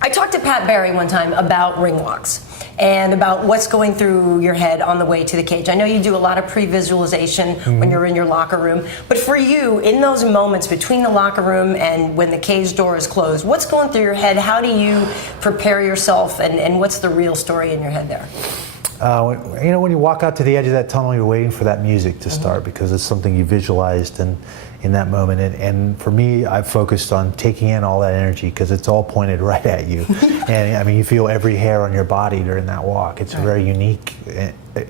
I talked to Pat Barry one time about Ringwalks and about what's going through your head on the way to the cage. I know you do a lot of pre-visualization when you're in your locker room, but for you, in those moments between the locker room and when the cage door is closed, what's going through your head? How do you prepare yourself, and what's the real story in your head there? You know, when you walk out to the edge of that tunnel, you're waiting for that music to start because it's something you visualized in that moment. And for me, I've focused on taking in all that energy because it's all pointed right at you. And I mean, you feel every hair on your body during that walk. It's a very unique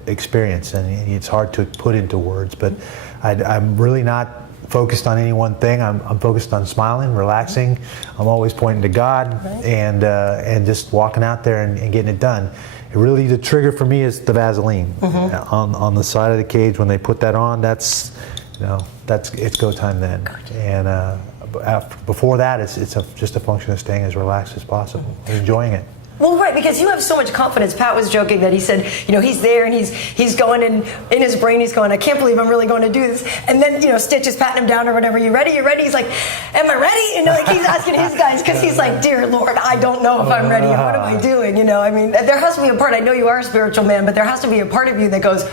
experience, and it's hard to put into words. But I'm really not focused on any one thing. I'm focused on smiling, relaxing. I'm always pointing to God and just walking out there and getting it done. Really, the trigger for me is the Vaseline on the side of the cage. When they put that on, that's it's go time then. Gotcha. And before that, it's just a function of staying as relaxed as possible, enjoying it. Well, right, because you have so much confidence. Pat was joking that he said, you know, he's there and he's going in his brain, he's going, I can't believe I'm really going to do this. And then, you know, Stitch is patting him down or whatever. You ready? You ready? He's like, am I ready? You know, like he's asking his guys because he's like, dear Lord, I don't know if I'm ready. And what am I doing? You know, I mean, there has to be a part. I know you are a spiritual man, but there has to be a part of you that goes,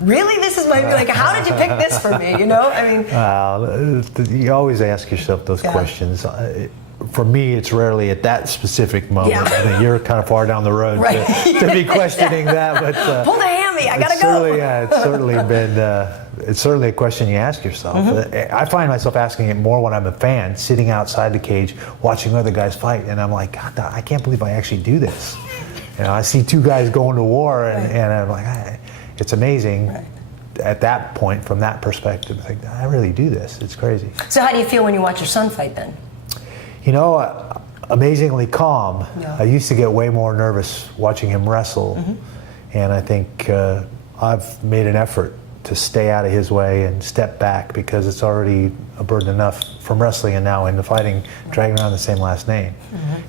really? This is my, like, how did you pick this for me? You know, I mean. You always ask yourself those questions. For me, it's rarely at that specific moment. I mean, you're kind of far down the road to be questioning that. But pull the hammy, I gotta go. It's certainly a question you ask yourself. I find myself asking it more when I'm a fan, sitting outside the cage, watching other guys fight, and I'm like, God, I can't believe I actually do this. You know, I see two guys going to war, and I'm like, it's amazing. At that point, from that perspective, I think, I really do this. It's crazy. So how do you feel when you watch your son fight then? You know, amazingly calm. I used to get way more nervous watching him wrestle, and I think I've made an effort to stay out of his way and step back because it's already a burden enough from wrestling and now into fighting, dragging around the same last name.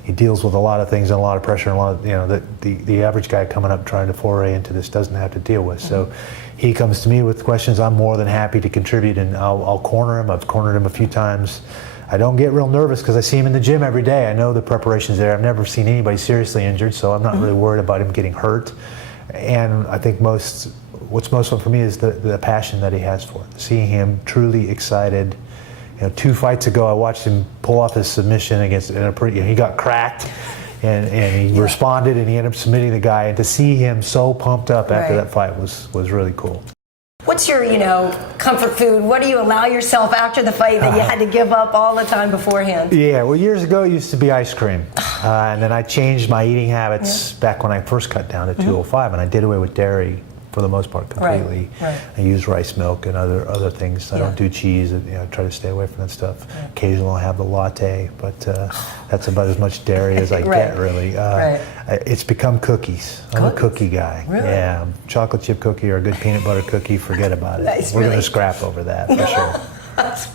He deals with a lot of things and a lot of pressure and a lot of, you know, that the average guy coming up trying to foray into this doesn't have to deal with. So he comes to me with questions. I'm more than happy to contribute, and I'll corner him. I've cornered him a few times. I don't get real nervous because I see him in the gym every day. I know the preparation's there. I've never seen anybody seriously injured, so I'm not really worried about him getting hurt. And I think what's most fun for me is the passion that he has for it. Seeing him truly excited. You know, 2 fights ago, I watched him pull off his submission against he got cracked, and he responded, and he ended up submitting the guy. And to see him so pumped up after that fight was really cool. What's your, you know, comfort food? What do you allow yourself after the fight that you had to give up all the time beforehand? Yeah, well, years ago it used to be ice cream. And then I changed my eating habits back when I first cut down to 205, and I did away with dairy for the most part completely. I use rice milk and other things. I don't do cheese. You know, I try to stay away from that stuff. Occasionally I'll have the latte, but that's about as much dairy as I get, really. It's become cookies. I'm a cookie guy. Really? Yeah, chocolate chip cookie or a good peanut butter cookie, forget about it. We're going to scrap over that for sure.